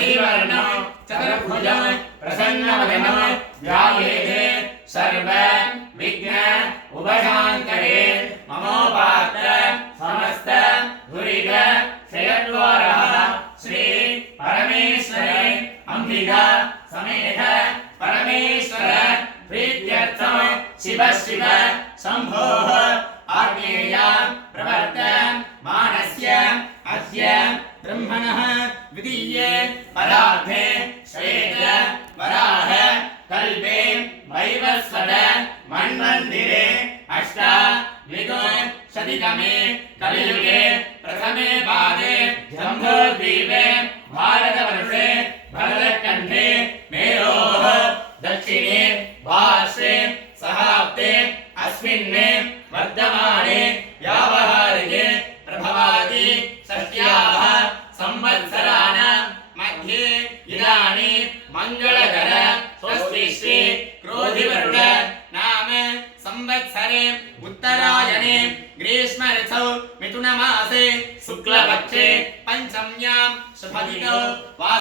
वसीवर्णो चतुर्भुजो प्रसन्नवदनो ध्यायेते सर्व विघ्न उपशान्तये ममोपात्र समस्त धुरिद क्षयद्वारः श्री परमेश्वरे अंबिका समेत परमेश्वर प्रीत्यर्थं शिव शिव शम्भोः आज्ञेय प्रवर्तन मानस्य अद्य ब्रह्मणः द्वितीये परार्धे श्वेत वराह कल्पे वैवस्वत मन्वन्दिरे अष्टादशतमे कलियुगे प्रथमे पादे जम्बूद्वीपे भारतवर्षे भरतखण्डे मेरोः दक्षिणे पार्श्वे सहाब्दे अस्मिन् वर्धमाने व्यावहारिके प्रभवादि षष्ट्याः संवत्सराणां मध्ये इदानीं मंगलकर स्वस्ति श्री क्रोधिवर्ष नाम संवत्सरे उत्तरायणे ग्रीष्म ऋतौ मिथुन मासे शुक्लपक्षे पंचम्यां शुभदिनौ